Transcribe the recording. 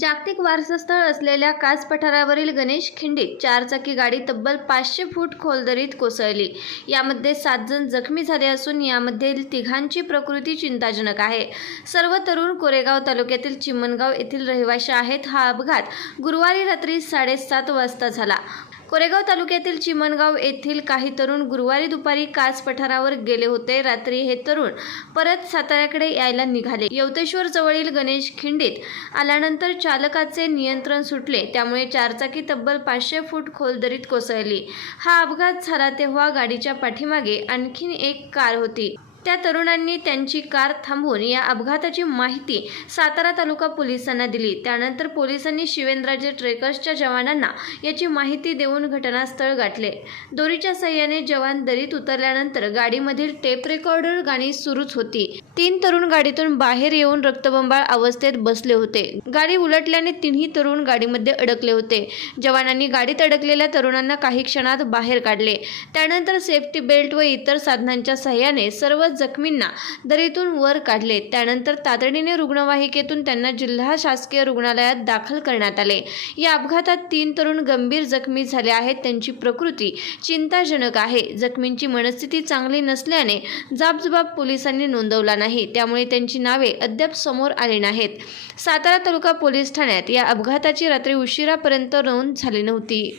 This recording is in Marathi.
जागतिक वारसास्थळ असलेल्या कास पठारावरील गणेश खिंडीत चारचाकी गाडी तब्बल पाचशे फूट खोलदरीत कोसळली. यामध्ये सात जण जखमी झाले असून यामध्ये तिघांची प्रकृती चिंताजनक आहे. सर्व तरुण कोरेगाव तालुक्यातील चिमणगाव येथील रहिवाशी आहेत. हा अपघात गुरुवारी रात्री साडेसात वाजता झाला. कोरेगाव तालुक्यातील चिमणगाव येथील काही तरुण गुरुवारी दुपारी काच पठारावर गेले होते. रात्री हे तरुण परत साताऱ्याकडे यायला निघाले. यवतेश्वर जवळील गणेश खिंडीत आल्यानंतर चालकाचे नियंत्रण सुटले. त्यामुळे चारचाकी तब्बल पाचशे फूट खोल दरीत कोसळली. हा अपघात झाला तेव्हा गाडीच्या पाठीमागे आणखीन एक कार होती. त्या तरुणांनी त्यांची कार थांबवून या अपघाताची माहिती सातारा तालुका पोलिसांना दिली. त्यानंतर पोलिसांनी शिवेंद्राजे ट्रेकर्सच्या जवानांना याची माहिती देऊन घटनास्थळ गाठले. दोरीच्या सहाय्याने जवान दरीत उतरल्यानंतर गाडीमधील टेप रेकॉर्डर गाणी सुरूच होती. तीन तरुण गाडीतून बाहेर येऊन रक्तबंबाळ अवस्थेत बसले होते. गाडी उलटल्याने तिन्ही तरुण गाडीमध्ये अडकले होते. जवानांनी गाडीत अडकलेल्या तरुणांना काही क्षणात बाहेर काढले. त्यानंतर सेफ्टी बेल्ट व इतर साधनांच्या सहाय्याने सर्व जखमींना दरीतून वर काढले. त्यानंतर तातडीने रुग्णवाहिकेतून त्यांना जिल्हा शासकीय रुग्णालयात दाखल करण्यात आले. या अपघातात तीन तरुण गंभीर जखमी झाले आहेत. त्यांची प्रकृती चिंताजनक आहे. जखमींची मनस्थिती चांगली नसल्याने जाबजबाब पोलिसांनी नोंदवला नाही. त्यामुळे त्यांची नावे अद्याप समोर आली नाहीत. सातारा तालुका पोलीस ठाण्यात या अपघाताची रात्री उशिरापर्यंत नोंद झाली नव्हती.